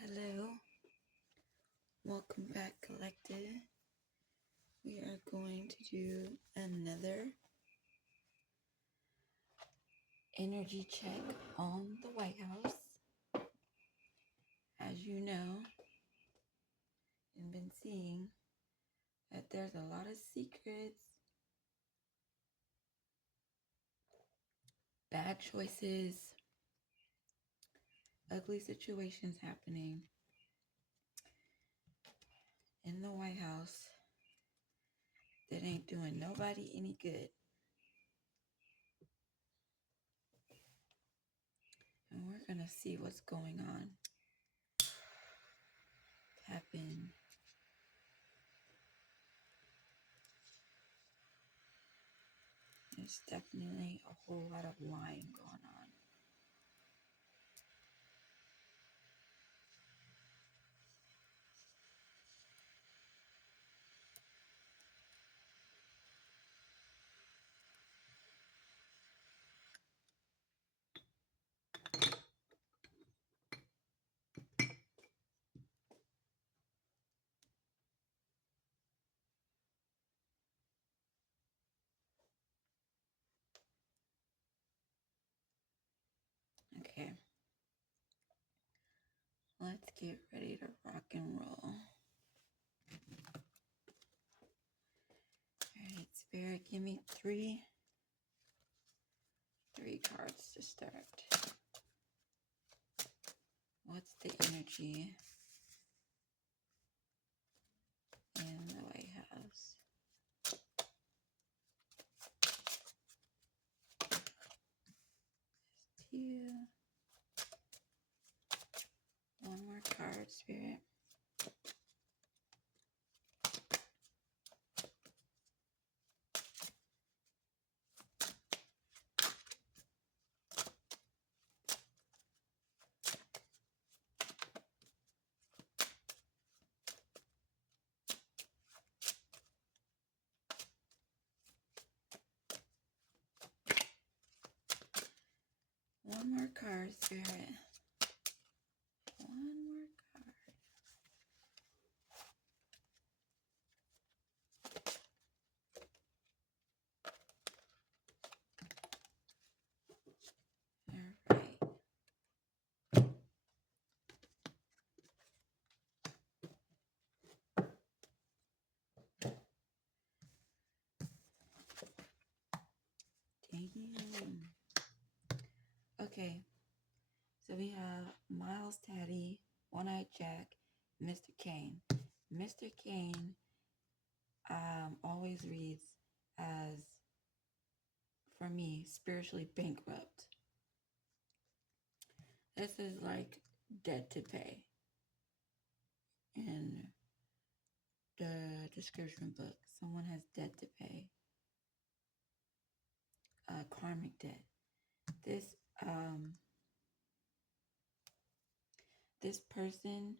Hello. Welcome back, Collective. We are going to do another energy check on the White House. As you know, and been seeing that there's a lot of secrets, bad choices, ugly situations happening in the White House that ain't doing nobody any good. And we're going to see what's going on. Tap in. There's definitely a whole lot of lying going on. Okay. Let's get ready to rock and roll. Alright, Spirit, give me three cards to start. What's the energy in the White House? Two. One more card, Spirit. One more card, Spirit. One more card. Alright. Damn. Okay. So we have Miles Taddy, One-Eyed Jack, Mr. Kane. Mr. Kane always reads as, for me, spiritually bankrupt. This is like debt to pay in the description book. Someone has debt to pay, karmic debt. This person,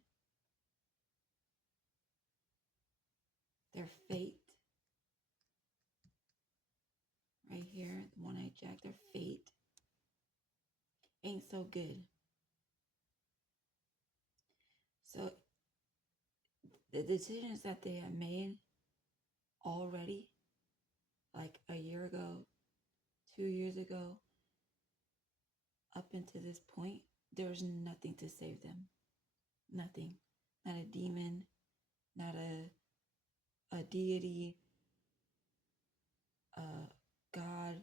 their fate, right here, the One-Eyed Jack, their fate ain't so good. So the decisions that they have made already, like a year ago, 2 years ago, up until this point, there's nothing to save them. Nothing. Not a demon, not a deity, a god,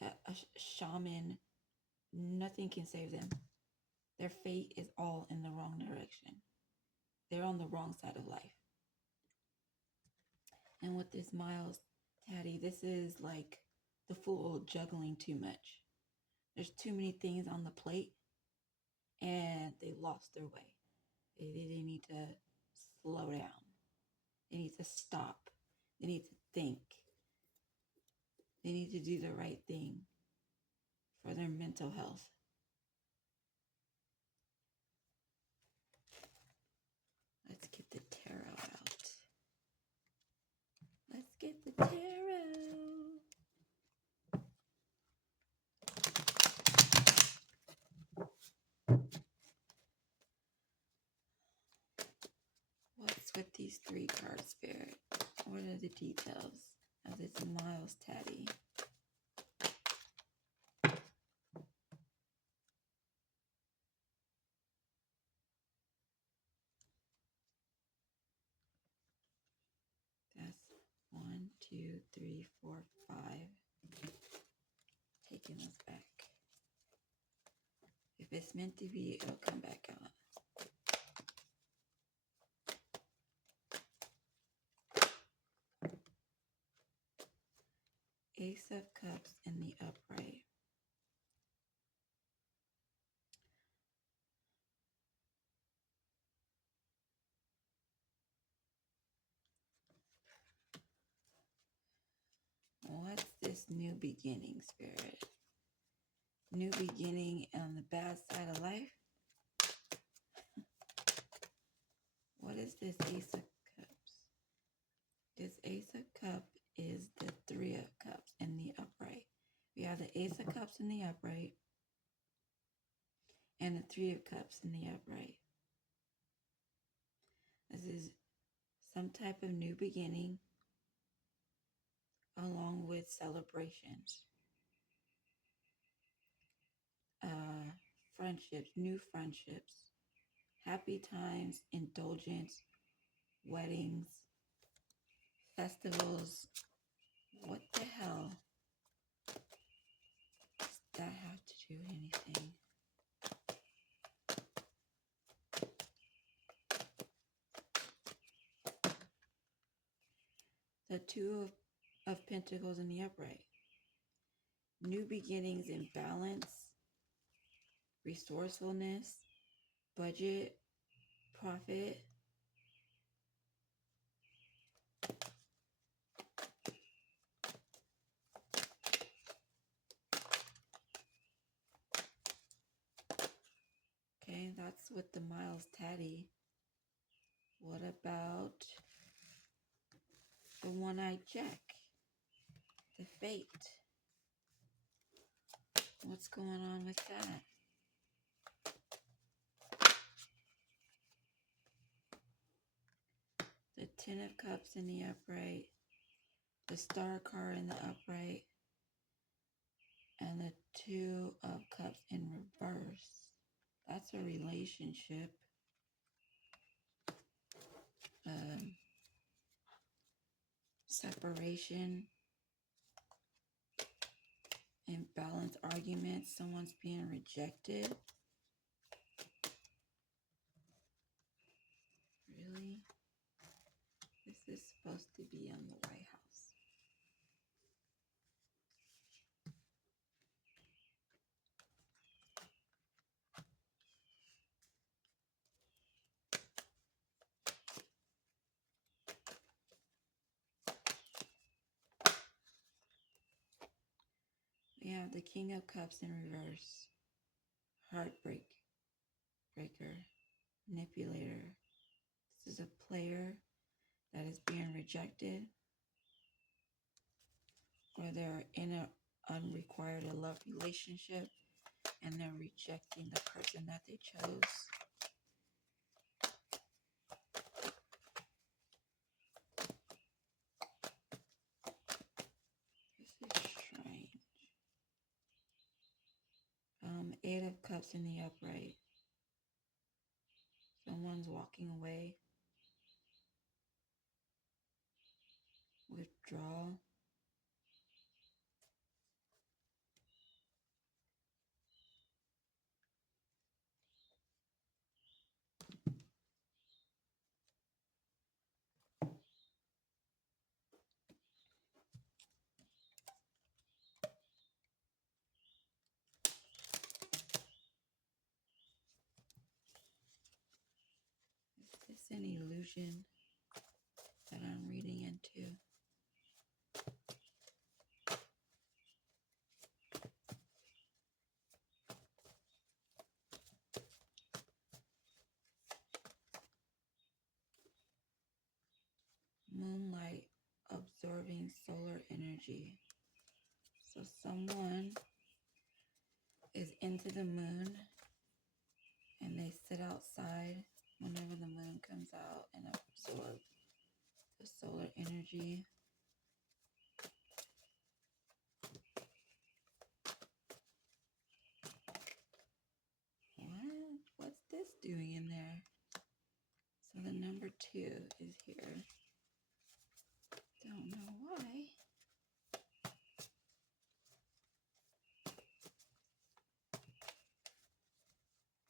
a shaman. Nothing can save them. Their fate is all in the wrong direction. They're on the wrong side of life. And with this Miles Taddy, this is like the fool juggling too much. There's too many things on the plate and they lost their way. They need to slow down. They need to stop. They need to think. They need to do the right thing for their mental health. Let's get the tarot out. Let's get the tarot. with these 3 cards, Spirit? What are the details of this Miles Taddy? That's 1, 2, 3, 4, 5. Taking us back. If it's meant to be, it'll come back out. Ace of Cups in the upright. What's this new beginning, Spirit? New beginning on the bad side of life? What is this Ace of Cups? This Ace of Cups is the 3 of Cups in the upright. We have the Ace of Cups in the upright and the 3 of Cups in the upright. This is some type of new beginning along with celebrations. Friendships, new friendships, happy times, indulgence, weddings, festivals. What the hell does that have to do with anything? The 2 of Pentacles in the upright. New beginnings in balance, resourcefulness, budget, profit. Okay, that's with the Miles Taddy. What about the One-Eyed Jack? The Fate. What's going on with that? The 10 of Cups in the upright, the Star card in the upright, and the 2 of Cups in reverse. That's a relationship. Separation, imbalanced arguments, someone's being rejected. Really? This is supposed to be on the White House. We have the King of Cups in reverse. Heartbreak breaker, manipulator. This is a player that is being rejected, or they're in an unrequited love relationship and they're rejecting the person that they chose. This is strange. 8 of Cups in the upright. Someone's walking away. Withdrawal. Is this an illusion that I'm reading into? Moonlight absorbing solar energy. So someone is into the moon and they sit outside whenever the moon comes out and absorb the solar energy. What's this doing in there? So the number 2 is here. Don't know why.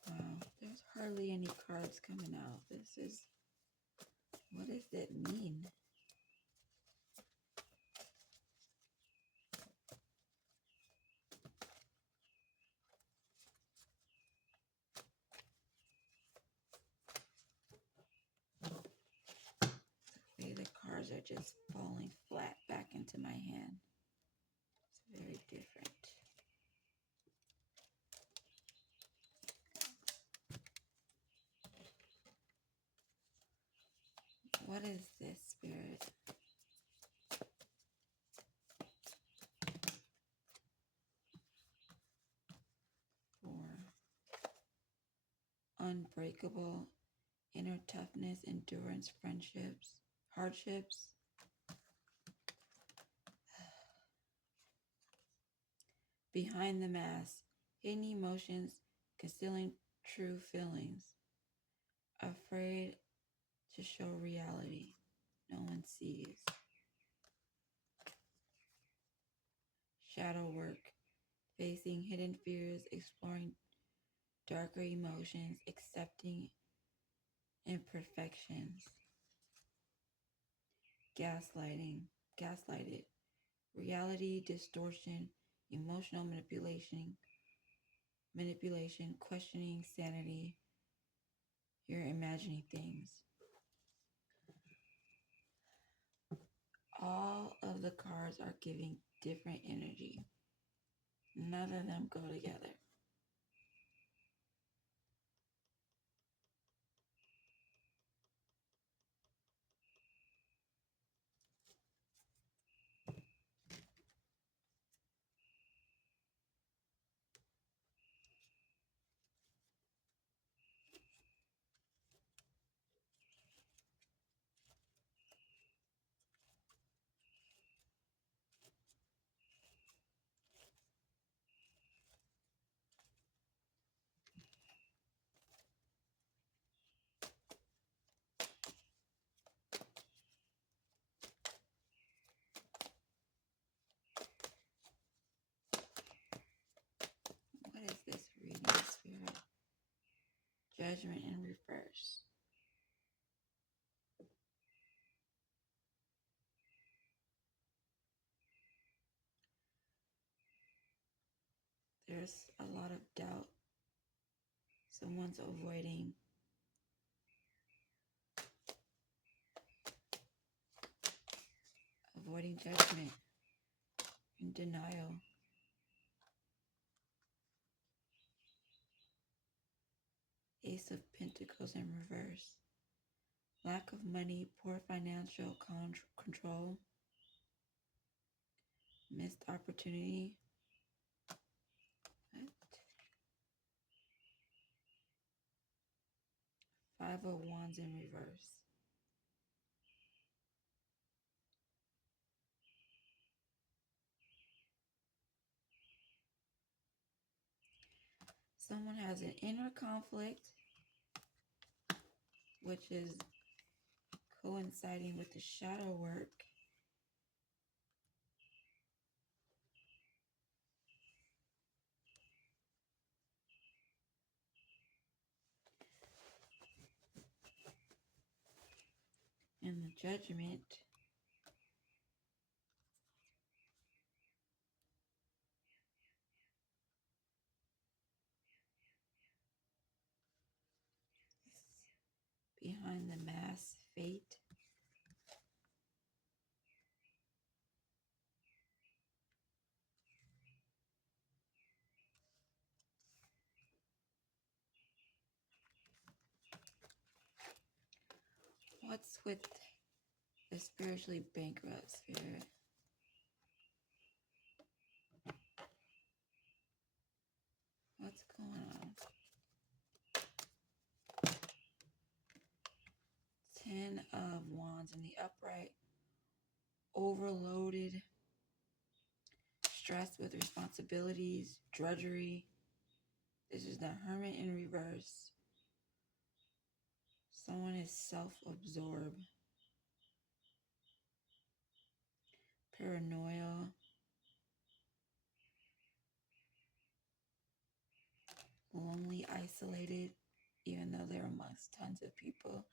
Wow, there's hardly any cards coming out. What does it mean? The way the cards are just falling flat back into my hand. It's very different. What is this, Spirit? For unbreakable, inner toughness, endurance, friendships, hardships. Behind the mask, hidden emotions, concealing true feelings. Afraid to show reality no one sees. Shadow work, facing hidden fears, exploring darker emotions, accepting imperfections. Gaslighted, reality distortion, emotional manipulation, questioning sanity. You're imagining things. All of the cards are giving different energy. None of them go together. What is this reading, Spirit? Judgment in reverse. There's a lot of doubt. Someone's avoiding judgment, in denial. Ace of Pentacles in reverse. Lack of money, poor financial control, missed opportunity. What? 5 of Wands in reverse. Someone has an inner conflict, which is coinciding with the shadow work. And the judgment. Behind the mask, fate. What's with the spiritually bankrupt, Spirit? What's going on? Wands in the upright, overloaded, stressed with responsibilities, drudgery. This is the Hermit in reverse. Someone is self-absorbed, paranoia, lonely, isolated, even though they're amongst tons of people.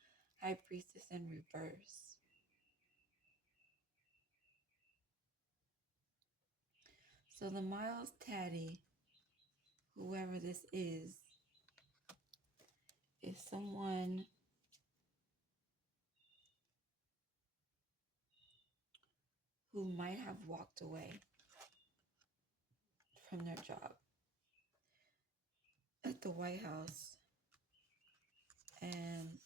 High Priestess in reverse. So the Miles Taddy, whoever this is someone who might have walked away from their job at the White House, and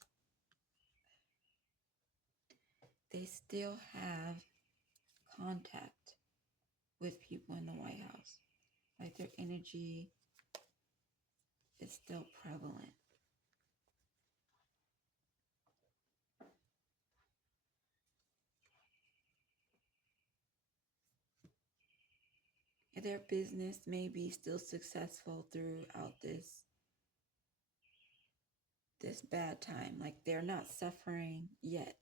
they still have contact with people in the White House. Like their energy is still prevalent. Their business may be still successful throughout this bad time. Like they're not suffering yet.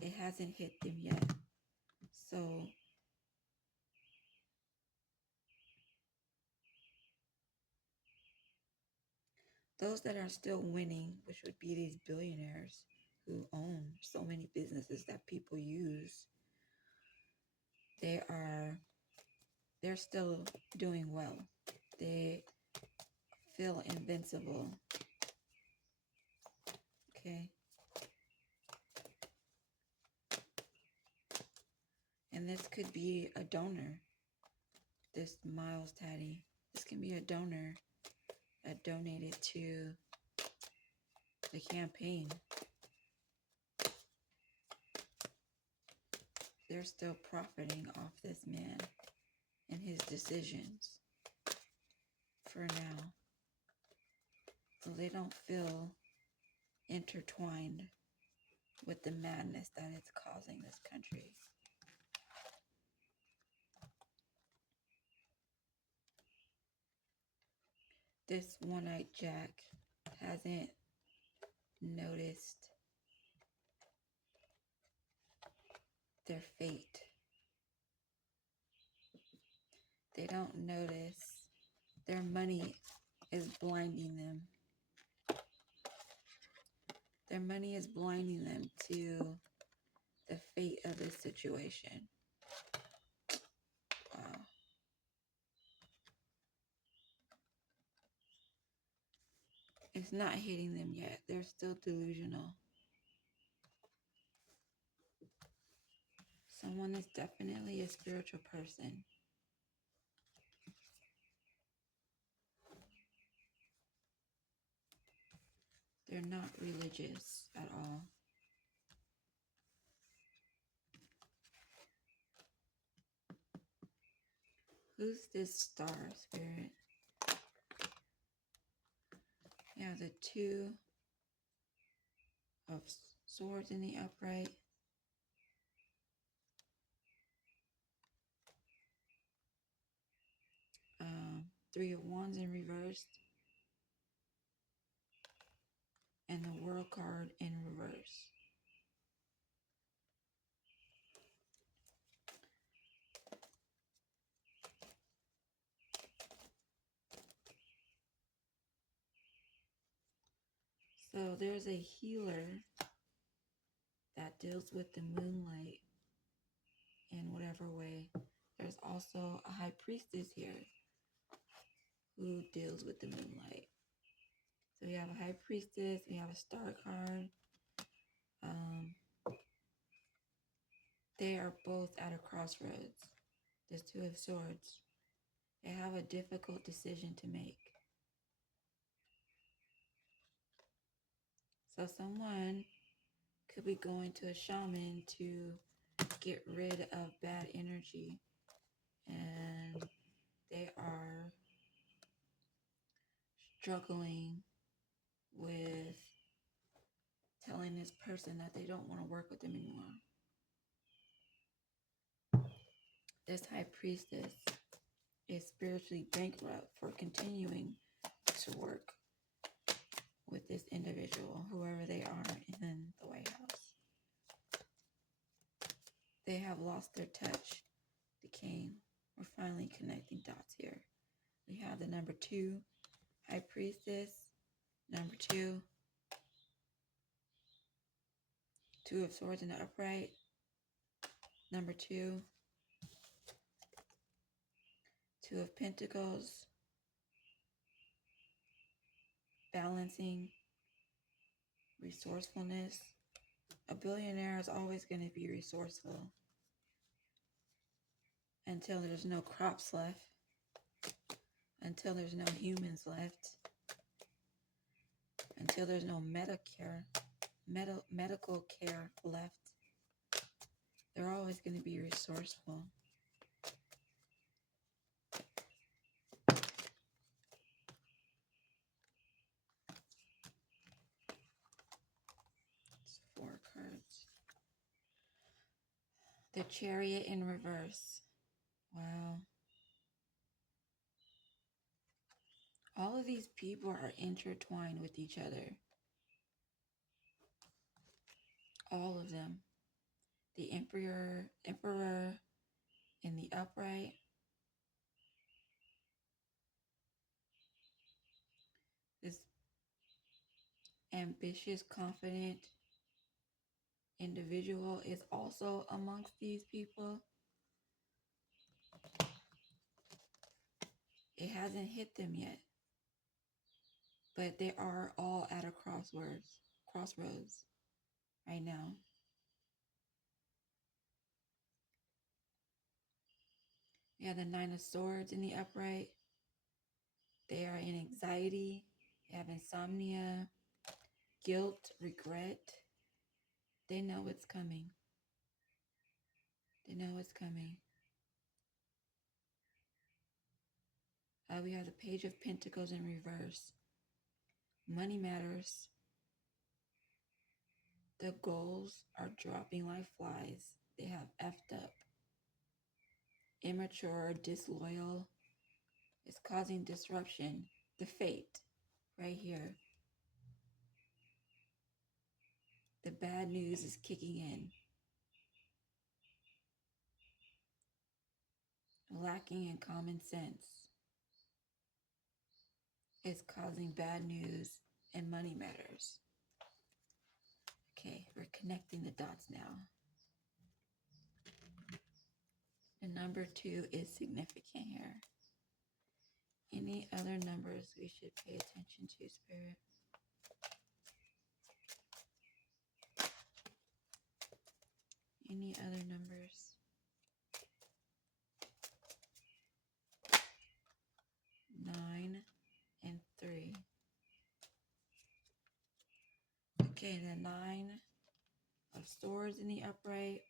It hasn't hit them yet. So those that are still winning, which would be these billionaires who own so many businesses that people use, they're still doing well. They feel invincible. Okay. And this could be a donor. This Miles Taddy. This can be a donor that donated to the campaign. They're still profiting off this man and his decisions for now. So they don't feel intertwined with the madness that it's causing this country. This one-eyed Jack hasn't noticed their fate. They don't notice their money is blinding them. Their money is blinding them to the fate of this situation. Wow. It's not hitting them yet. They're still delusional. Someone is definitely a spiritual person. They're not religious at all. Who's this star spirit? Yeah, the Two of Swords in the upright. Three of Wands in reverse. And the World card in reverse. So there's a healer that deals with the moonlight in whatever way. There's also a high priestess here who deals with the moonlight. So we have a high priestess, we have a star card. They are both at a crossroads. There's Two of Swords. They have a difficult decision to make. So someone could be going to a shaman to get rid of bad energy. And they are struggling with telling telling this person that they don't want to work with them anymore. This high priestess is spiritually bankrupt for continuing to work with this individual, whoever they are in the White House. They have lost their touch. The king. We're finally connecting dots here. We have the number 2, high priestess, number 2, 2 of swords in the upright, number 2, 2 of pentacles, balancing, resourcefulness. A billionaire is always going to be resourceful until there's no crops left, until there's no humans left, until there's no medical care left. They're always going to be resourceful. It's 4 cards. The Chariot in reverse. Wow. All of these people are intertwined with each other. All of them. The emperor in the upright. This ambitious, confident individual is also amongst these people. It hasn't hit them yet, but they are all at a crossroads right now. We have the 9 of Swords in the upright. They are in anxiety. They have insomnia, guilt, regret. They know what's coming. They know what's coming. We have the Page of Pentacles in reverse. Money matters. The goals are dropping like flies. They have effed up. Immature, disloyal. It's causing disruption. The Fate, right here. The bad news is kicking in. Lacking in common sense is causing bad news and money matters. Okay, we're connecting the dots now. The number 2 is significant here. Any other numbers we should pay attention to, Spirit? Any other numbers? 9 and 3. Okay, the 9 of Swords in the upright.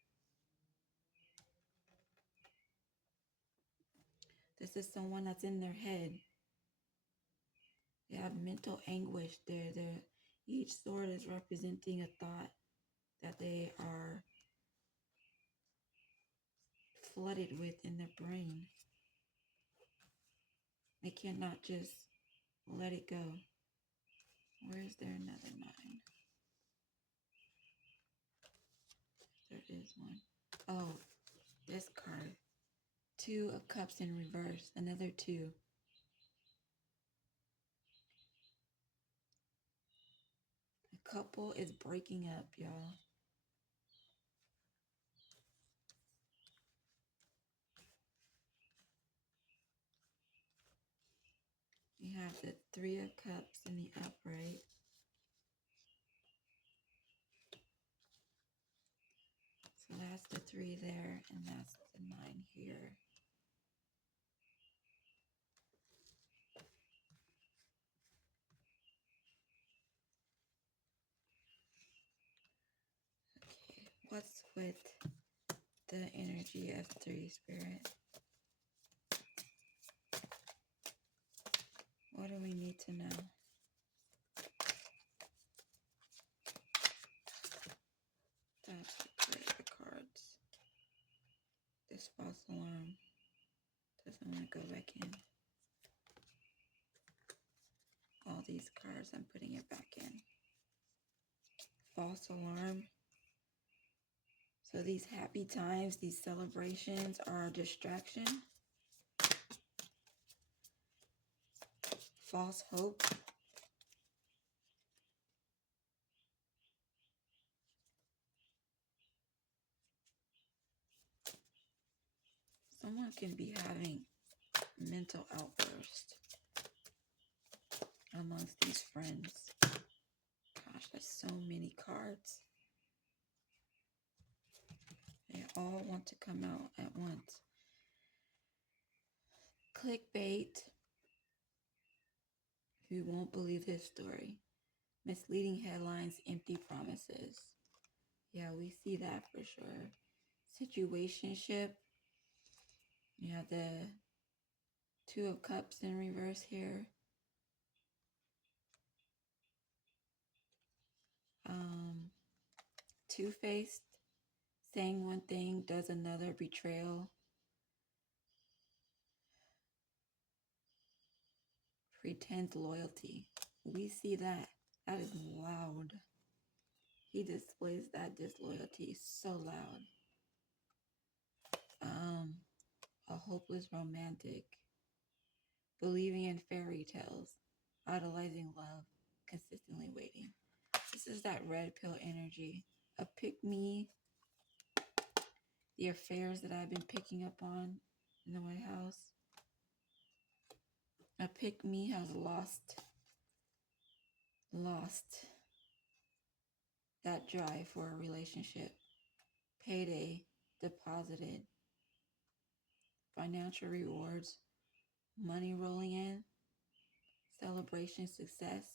This is someone that's in their head. They have mental anguish. Each sword is representing a thought that they are flooded with in their brain. They cannot just let it go. Where is there another 9? There is one. Oh, this card. 2 of Cups in reverse. Another 2. A couple is breaking up, y'all. We have the 3 of Cups in the upright. So that's the 3 there, and that's the 9 here. Okay, what's with the energy of 3, Spirit? What do we need to know? I'm going to go back in. All these cards, I'm putting it back in. False alarm. So these happy times, these celebrations are a distraction. False hope. Someone can be having mental outburst amongst these friends. Gosh, that's so many cards. They all want to come out at once. Clickbait. You won't believe this story. Misleading headlines, empty promises. Yeah, we see that for sure. Situationship. You have the Two of Cups in reverse here. Two-faced. Saying one thing, does another. Betrayal. Pretend loyalty. We see that. That is loud. He displays that disloyalty so loud. A hopeless romantic. Believing in fairy tales. Idolizing love. Consistently waiting. This is that red pill energy. A pick-me. The affairs that I've been picking up on in the White House. A pick-me has lost that drive for a relationship. Payday deposited. Financial rewards. Money rolling in. Celebration success.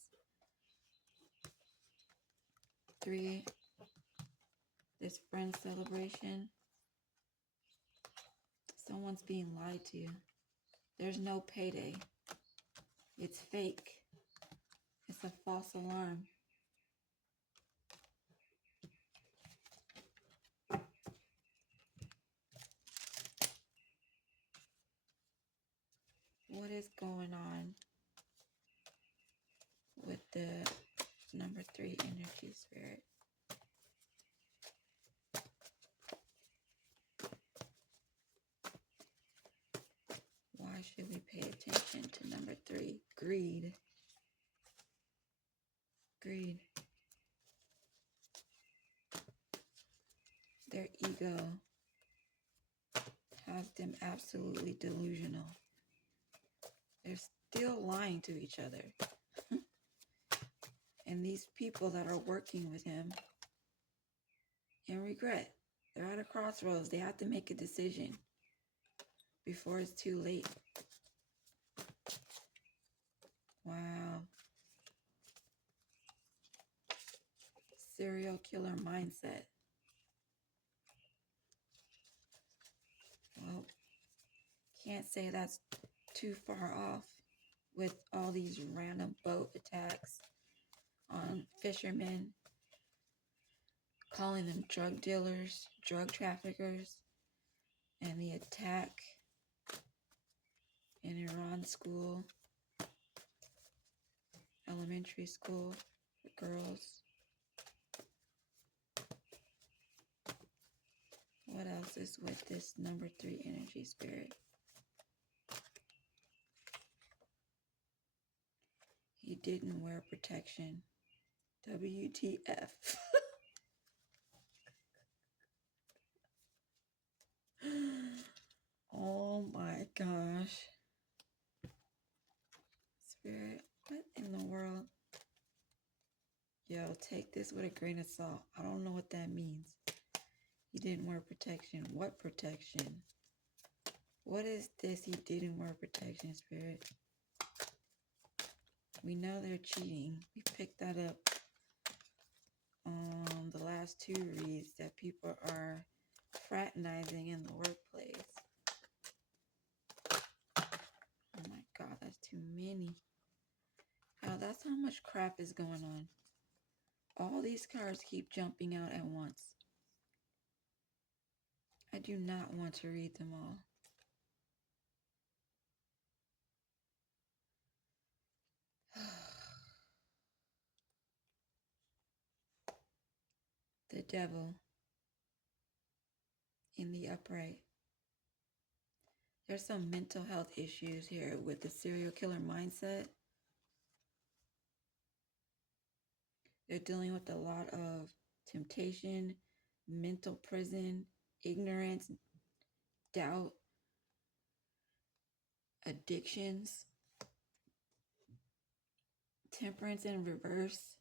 3. This friend celebration. Someone's being lied to. There's no payday. It's fake. It's a false alarm. What is going on with the number 3 energy spirit? Why should we pay attention to number 3? Greed. Greed. Their ego has them absolutely delusional. They're still lying to each other. And these people that are working with him in regret. They're at a crossroads. They have to make a decision before it's too late. Wow. Serial killer mindset. Well, can't say that's too far off with all these random boat attacks on fishermen, calling them drug dealers, drug traffickers, and the attack in Iran school, elementary school for girls. What else is with this number 3 energy spirit? He didn't wear protection. WTF. Oh my gosh. Spirit, what in the world? Yo, take this with a grain of salt. I don't know what that means. He didn't wear protection. What protection? What is this? He didn't wear protection, Spirit. We know they're cheating. We picked that up on the last 2 reads, that people are fraternizing in the workplace. Oh my God, that's too many. Now that's how much crap is going on. All these cards keep jumping out at once. I do not want to read them all. devil in the upright. There's some mental health issues here with the serial killer mindset. They're dealing with a lot of temptation, mental prison, ignorance, doubt, addictions, temperance in reverse,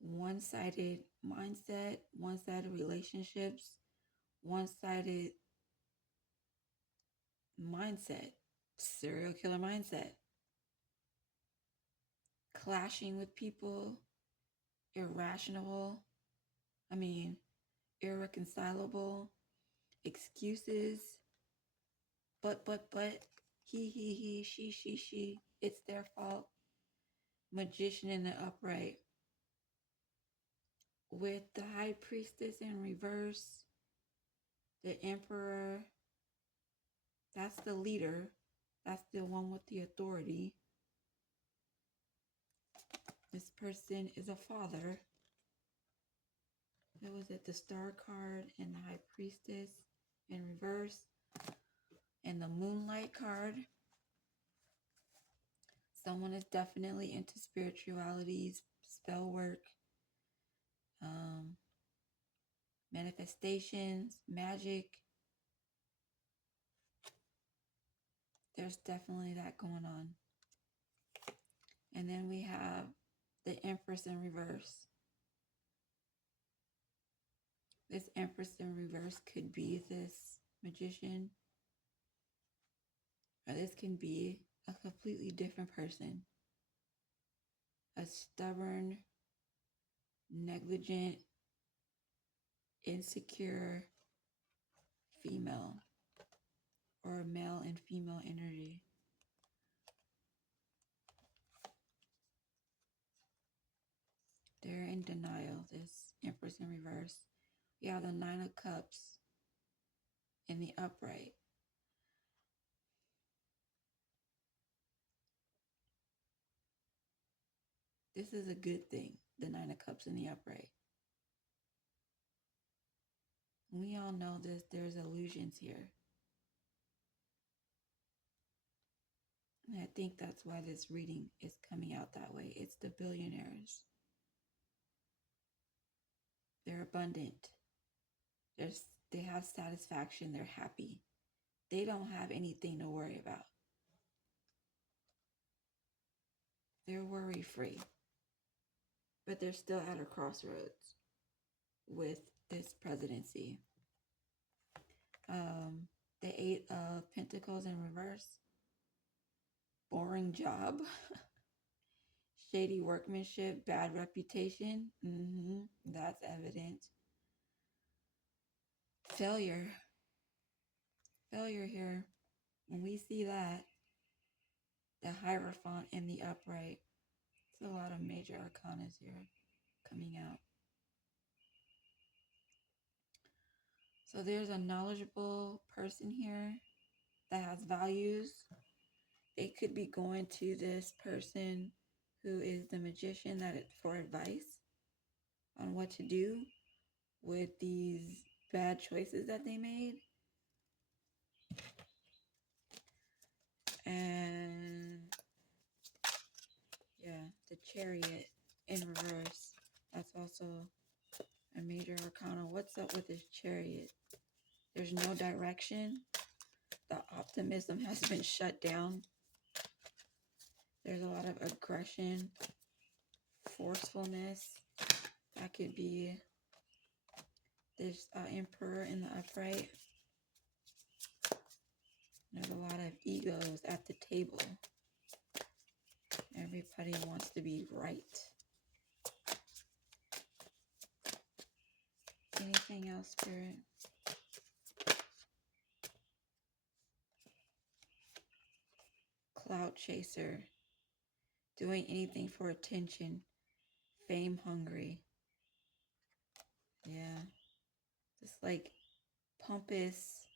one-sided mindset, one-sided relationships, one-sided mindset, serial killer mindset, clashing with people, irreconcilable, excuses, but, he, she, it's their fault. Magician in the upright. With the high priestess in reverse, the emperor, that's the leader. That's the one with the authority. This person is a father. It was at the star card and the high priestess in reverse. And the moonlight card. Someone is definitely into spiritualities, spell work, manifestations, magic. There's definitely that going on. And then we have the Empress in reverse. This Empress in reverse could be this magician, or this can be a completely different person. A stubborn, negligent, insecure female, or male and female energy. They're in denial, this Empress in reverse. We have the Nine of Cups in the upright. This is a good thing, the Nine of Cups in the upright. We all know this, there's illusions here. And I think that's why this reading is coming out that way. It's the billionaires. They're abundant. They have satisfaction. They're happy. They don't have anything to worry about. They're worry-free. But they're still at a crossroads with this presidency. The Eight of Pentacles in reverse. Boring job. Shady workmanship, bad reputation. That's evident. Failure here. When we see that, the Hierophant in the upright, it's a lot of major arcanas here coming out. So there's a knowledgeable person here that has values. They could be going to this person who is the magician for advice on what to do with these bad choices that they made. And yeah, the Chariot in reverse. That's also a major arcana. What's up with this Chariot? There's no direction. The optimism has been shut down. There's a lot of aggression, forcefulness. That could be this Emperor in the upright. There's a lot of egos at the table. Everybody wants to be right. Anything else, Spirit? Cloud chaser. Doing anything for attention. Fame hungry. Yeah. Just like pompous.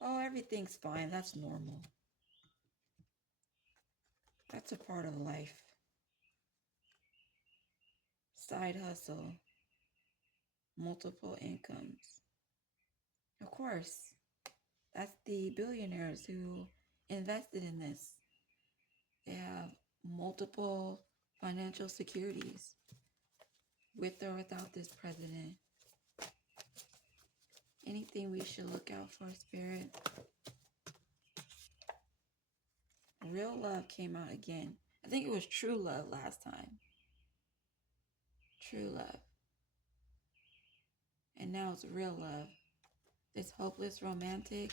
Oh, everything's fine. That's normal. That's a part of life. side hustle, multiple incomes. Of course, that's the billionaires who invested in this. They have multiple financial securities with or without this president. Anything we should look out for, Spirit? Real love came out again. I think it was true love last time. True love. And now it's real love. This hopeless romantic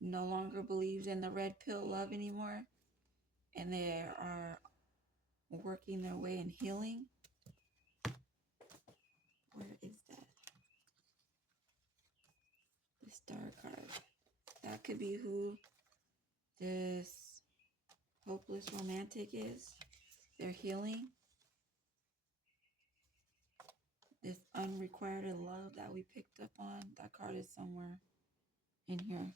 no longer believes in the red pill love anymore. And they are working their way in healing. Where is that? The star card. That could be who this hopeless romantic is. They're healing. This unrequited love that we picked up on. That card is somewhere in here.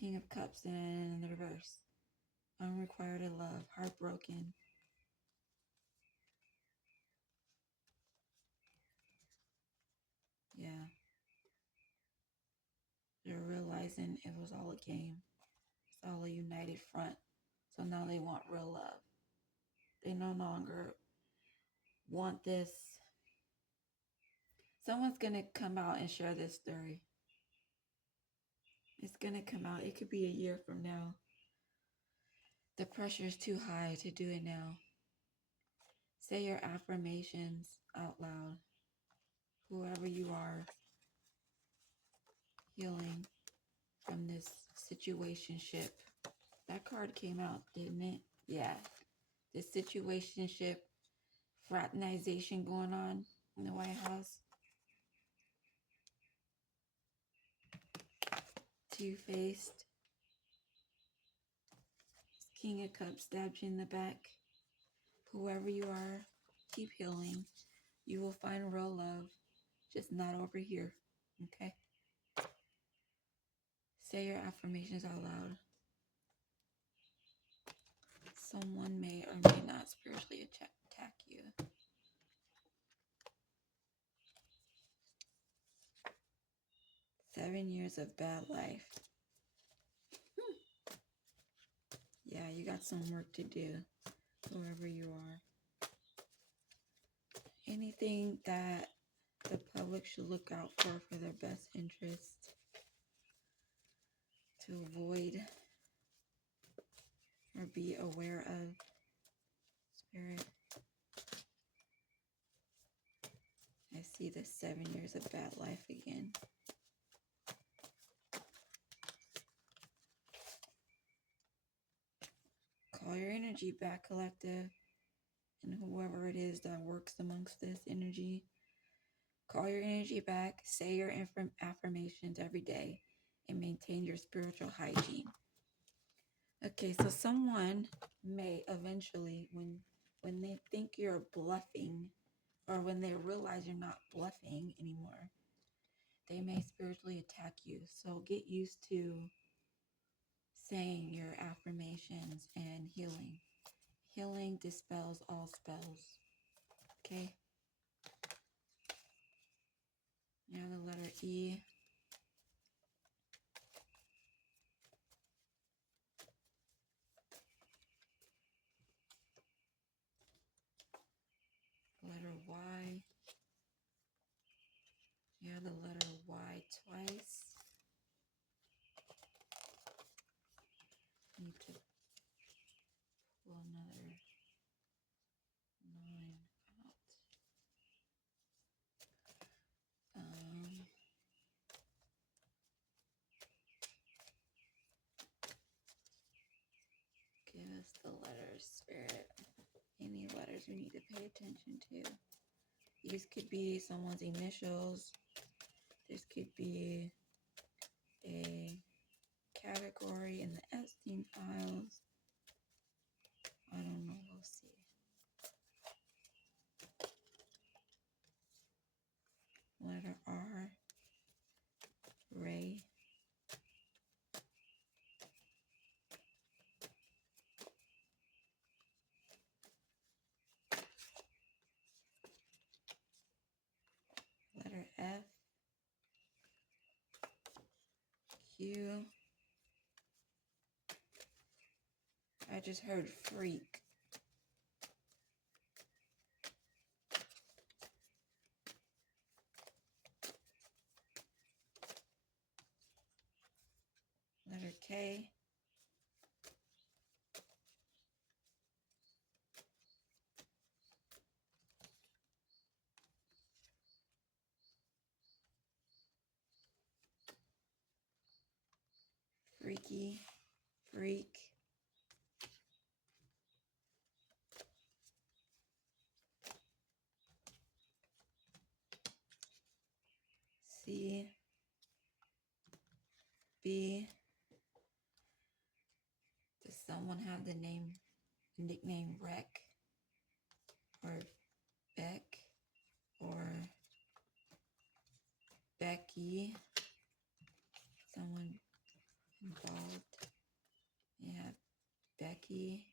King of Cups in the reverse. Unrequited love. Heartbroken. Yeah. They're realizing it was all a game. It's all a united front. So now they want real love. They no longer want this. Someone's going to come out and share this story. It's going to come out. It could be a year from now. The pressure is too high to do it now. Say your affirmations out loud. Whoever you are, healing from this situationship. That card came out, didn't it? Yeah. This situationship, fraternization going on in the White House. Two-faced. King of Cups stabbed you in the back. Whoever you are, keep healing. You will find real love, just not over here, okay? Say your affirmations out loud. Someone may or may not spiritually attack you. Seven years of bad life. Yeah, you got some work to do, whoever you are. Anything that the public should look out for their best interest, to avoid or be aware of, Spirit. I see the 7 years of bad life again. Call your energy back, collective, and whoever it is that works amongst this energy. Call your energy back, say your affirmations every day, and maintain your spiritual hygiene. Okay, so someone may eventually, when they think you're bluffing, or when they realize you're not bluffing anymore, they may spiritually attack you. So get used to saying your affirmations and healing. Healing dispels all spells. Okay? Now the letter E. Letter Y. Yeah, the letter Y twice. Need to pull another 9 out. Give us the letters, Spirit. Any letters we need to pay attention to. These could be someone's initials. This could be a category in the Epstein files. I don't know. We'll see. Letter R. Ray. Q. I just heard freak. Letter K. Freaky. Freak. C. B. Does someone have the nickname Wreck or Beck or Becky? Someone involved? Yeah, Becky.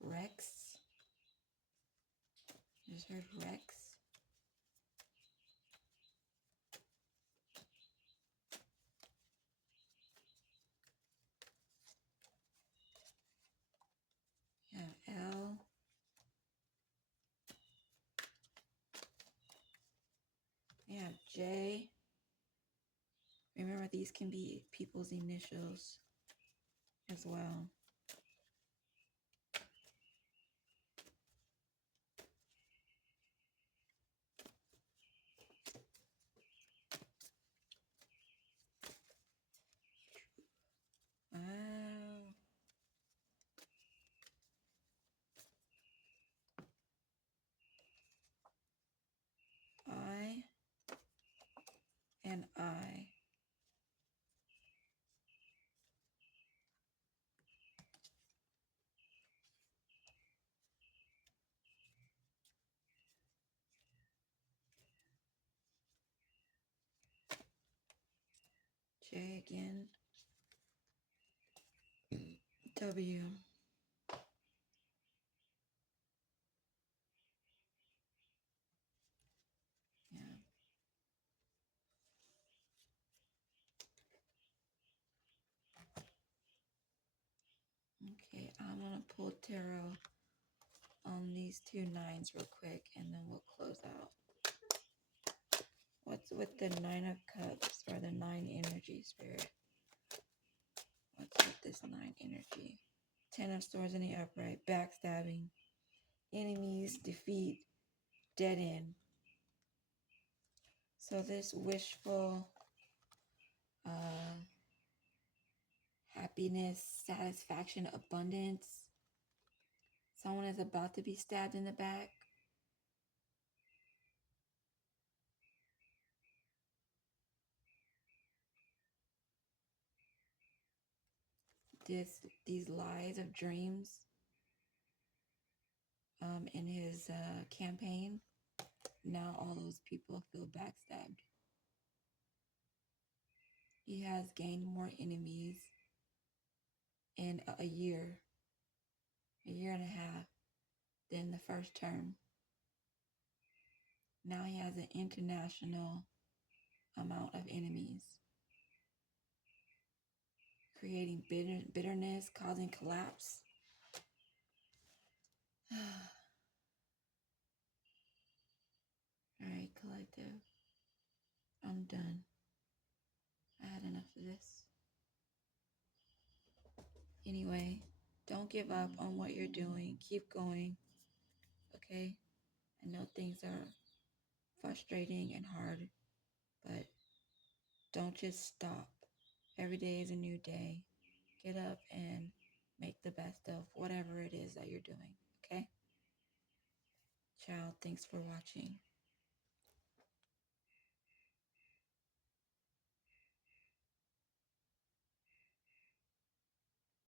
Rex. Just heard Rex. Yeah, L. Yeah, J. Remember, these can be people's initials as well. Wow. I and I. J again. W. Yeah. Okay, I'm gonna pull tarot on these two nines real quick and then we'll close out. What's with the Nine of Cups or the Nine energy, Spirit? What's with this Nine energy? Ten of Swords in the upright, backstabbing, enemies, defeat, dead end. So this wishful happiness, satisfaction, abundance. Someone is about to be stabbed in the back. These lies of dreams in his campaign. Now all those people feel backstabbed. He has gained more enemies in a year and a half than the first term. Now he has an international amount of enemies, creating bitterness, causing collapse. All right, collective. I'm done. I had enough of this. Anyway, don't give up on what you're doing. Keep going. Okay? I know things are frustrating and hard, but don't just stop. Every day is a new day. Get up and make the best of whatever it is that you're doing. Okay? Child, thanks for watching.